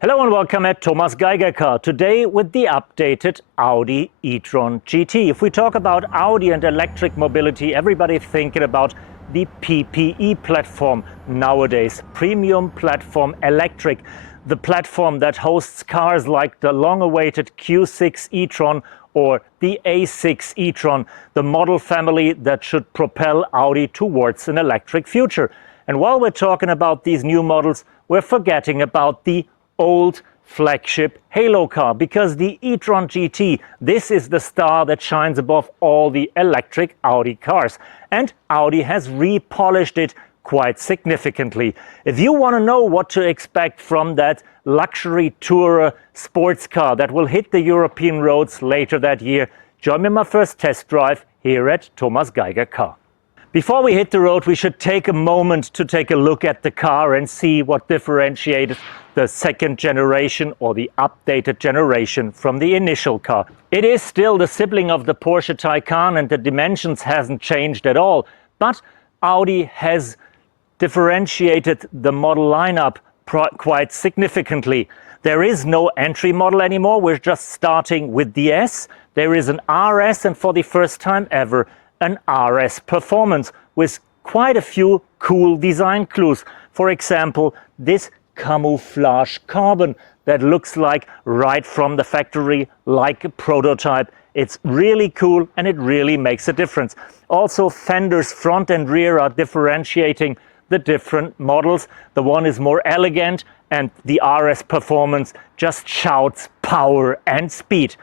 Hello and welcome at Thomas Geiger Car. Today with the updated Audi e-tron GT. If we talk about Audi and electric mobility, everybody's thinking about the PPE platform nowadays. Premium Platform Electric. The platform that hosts cars like the long-awaited Q6 e-tron or the A6 e-tron, the model family that should propel Audi towards an electric future. And while we're talking about these new models, we're forgetting about the old flagship halo car, because the e-tron GT, this is the star that shines above all the electric Audi cars, and Audi has repolished it quite significantly. If you want to know what to expect from that luxury tourer sports car that will hit the European roads later that year, join me in my first test drive here at Thomas Geiger Car. Before we hit the road, we should take a moment to take a look at the car and see what differentiated the second generation or the updated generation from the initial car. It is still the sibling of the Porsche Taycan and the dimensions hasn't changed at all, but Audi has differentiated the model lineup quite significantly. There is no entry model anymore, we're just starting with the S. There is an RS, and for the first time ever, an RS Performance with quite a few cool design clues. For example, this camouflage carbon that looks like right from the factory, like a prototype. It's really cool and it really makes a difference. Also, fenders front and rear are differentiating the different models. The one is more elegant and the RS Performance just shouts power and speed.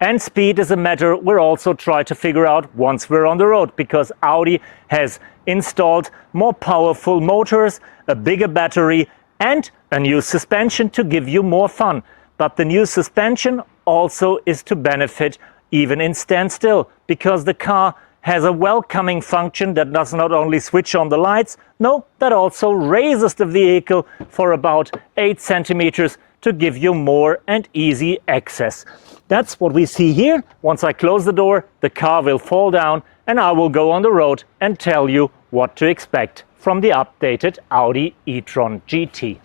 And speed is a matter we're also trying to figure out once we're on the road, because Audi has installed more powerful motors, a bigger battery, and a new suspension to give you more fun. But the new suspension also is to benefit even in standstill, because the car has a welcoming function that does not only switch on the lights, no, that also raises the vehicle for about 8 centimeters to give you more and easy access. That's what we see here. Once I close the door, the car will fall down and I will go on the road and tell you what to expect from the updated Audi e-tron GT.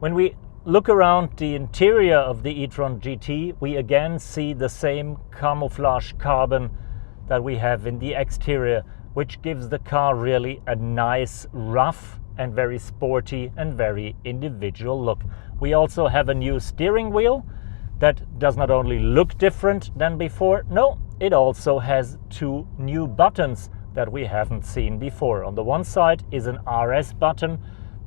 When we look around the interior of the e-tron GT, we again see the same camouflage carbon that we have in the exterior, which gives the car really a nice, rough and very sporty and very individual look. We also have a new steering wheel that does not only look different than before, no, it also has 2 new buttons that we haven't seen before. On the one side is an RS button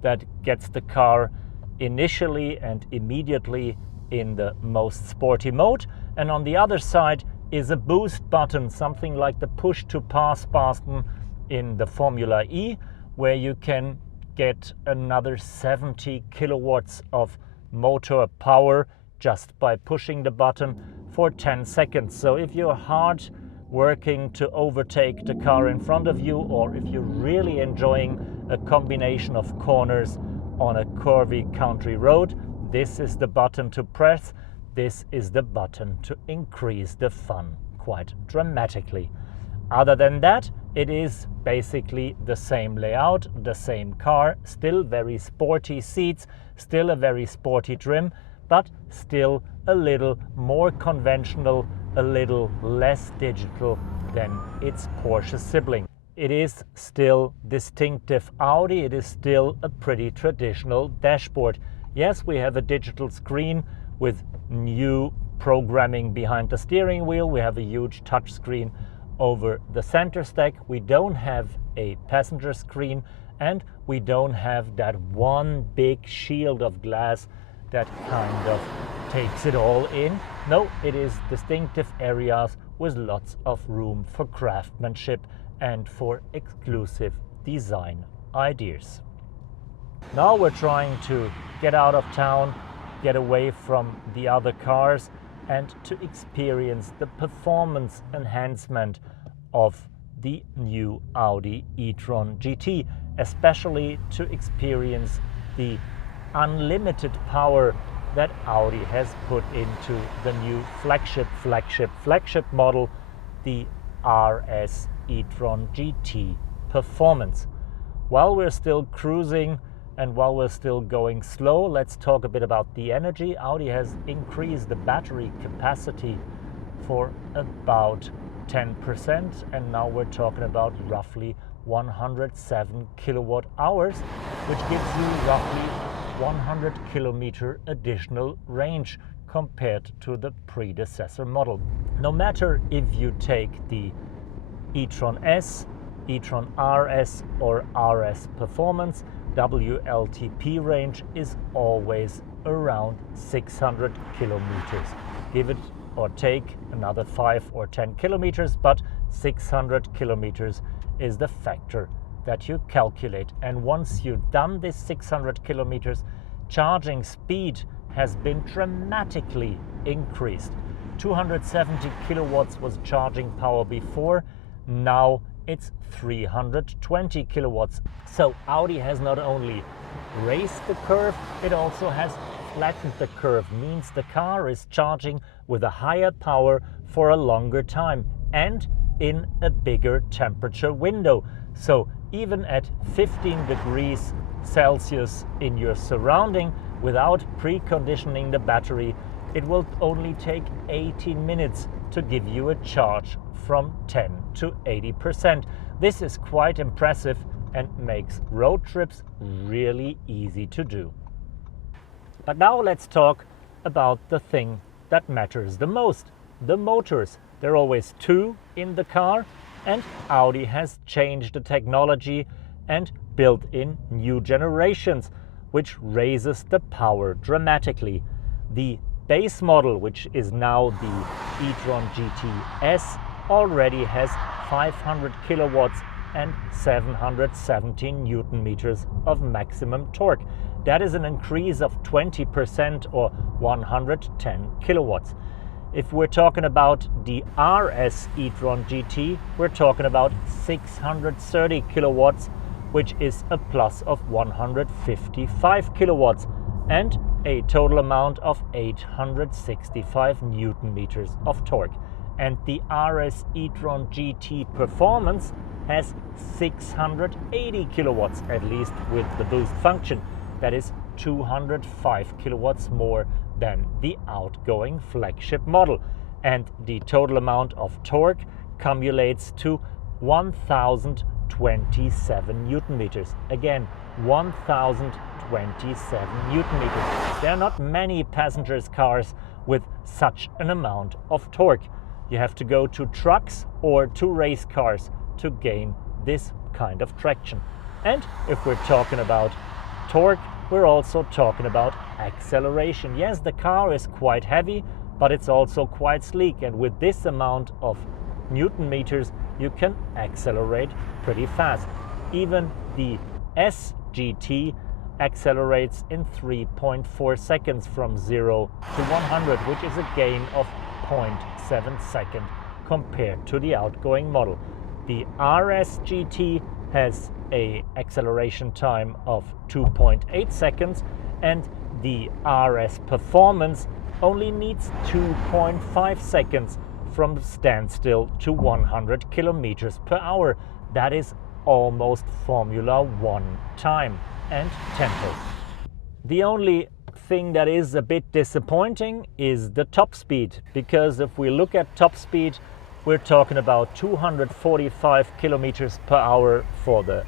that gets the car initially and immediately in the most sporty mode, and on the other side is a boost button, something like the push to pass button in the Formula E, where you can get another 70 kilowatts of motor power just by pushing the button for 10 seconds. So if you're hard working to overtake the car in front of you, or if you're really enjoying a combination of corners on a curvy country road, this is the button to press. This is the button to increase the fun quite dramatically. Other than that, it is basically the same layout, the same car, still very sporty seats, still a very sporty trim, but still a little more conventional, a little less digital than its Porsche sibling. It is still distinctive Audi, it is still a pretty traditional dashboard. Yes, we have a digital screen with new programming behind the steering wheel, we have a huge touch screen over the center stack, we don't have a passenger screen, and we don't have that one big shield of glass that kind of takes it all in. No, it is distinctive areas with lots of room for craftsmanship and for exclusive design ideas. Now we're trying to get out of town, get away from the other cars, and to experience the performance enhancement of the new Audi e-tron GT. especially to experience the unlimited power that Audi has put into the new flagship model, the RS e-tron GT Performance. While we're still cruising and while we're still going slow, let's talk a bit about the energy. Audi has increased the battery capacity for about 10%, and now we're talking about roughly 107 kilowatt hours, which gives you roughly 100 kilometer additional range compared to the predecessor model. No matter if you take the e-tron S, e-tron RS or RS Performance, WLTP range is always around 600 kilometers. Give it or take another 5 or 10 kilometers, but 600 kilometers is the factor that you calculate. And once you've done this 600 kilometers, charging speed has been dramatically increased. 270 kilowatts was charging power before, now it's 320 kilowatts. So Audi has not only raised the curve, it also has flattened the curve, means the car is charging with a higher power for a longer time and in a bigger temperature window. So even at 15 degrees Celsius in your surrounding, without preconditioning the battery, it will only take 18 minutes to give you a charge from 10 to 80%. This is quite impressive and makes road trips really easy to do. But now let's talk about the thing that matters the most, the motors. There are always two in the car, and Audi has changed the technology and built in new generations, which raises the power dramatically. The base model, which is now the e-tron GT S, already has 500 kilowatts and 717 Newton meters of maximum torque. That is an increase of 20% or 110 kilowatts. If we're talking about the RS e-tron GT, we're talking about 630 kilowatts, which is a plus of 155 kilowatts and a total amount of 865 Newton meters of torque. And the RS e-tron GT Performance has 680 kilowatts, at least with the boost function. That is 205 kilowatts more than the outgoing flagship model. And the total amount of torque cumulates to 1027 Newton meters. Again, 1027 Newton meters. There are not many passengers cars with such an amount of torque. You have to go to trucks or to race cars to gain this kind of traction. And if we're talking about torque, we're also talking about acceleration. Yes, the car is quite heavy, but it's also quite sleek, and with this amount of Newton meters you can accelerate pretty fast. Even the SGT accelerates in 3.4 seconds from 0 to 100, which is a gain of 0.7 seconds compared to the outgoing model. The RS GT has an acceleration time of 2.8 seconds, and the RS Performance only needs 2.5 seconds from standstill to 100 kilometers per hour. That is almost Formula 1 time and tempo. The only thing that is a bit disappointing is the top speed, because if we look at top speed, we're talking about 245 kilometers per hour for the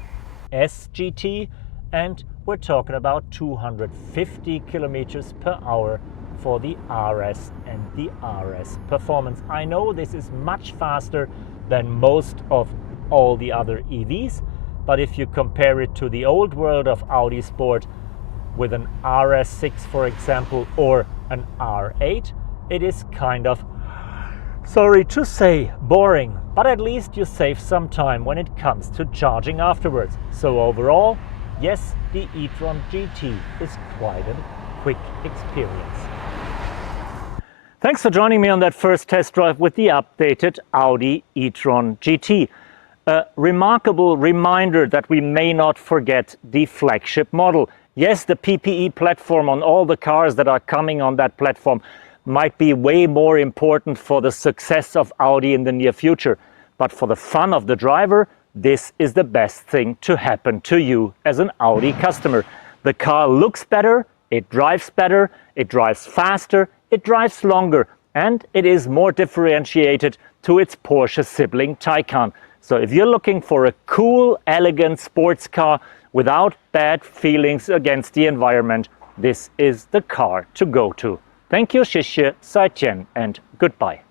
SGT, and we're talking about 250 kilometers per hour for the RS and the RS Performance. I know this is much faster than most of all the other EVs, but if you compare it to the old world of Audi Sport with an RS6, for example, or an R8, it is kind of, sorry to say, boring, but at least you save some time when it comes to charging afterwards. So overall, yes, the e-tron GT is quite a quick experience. Thanks for joining me on that first test drive with the updated Audi e-tron GT. A remarkable reminder that we may not forget the flagship model. Yes, the PPE platform on all the cars that are coming on that platform might be way more important for the success of Audi in the near future. But for the fun of the driver, this is the best thing to happen to you as an Audi customer. The car looks better, it drives faster, it drives longer, and it is more differentiated to its Porsche sibling Taycan. So if you're looking for a cool, elegant sports car without bad feelings against the environment, this is the car to go to. Thank you, 谢谢, 再见, and goodbye.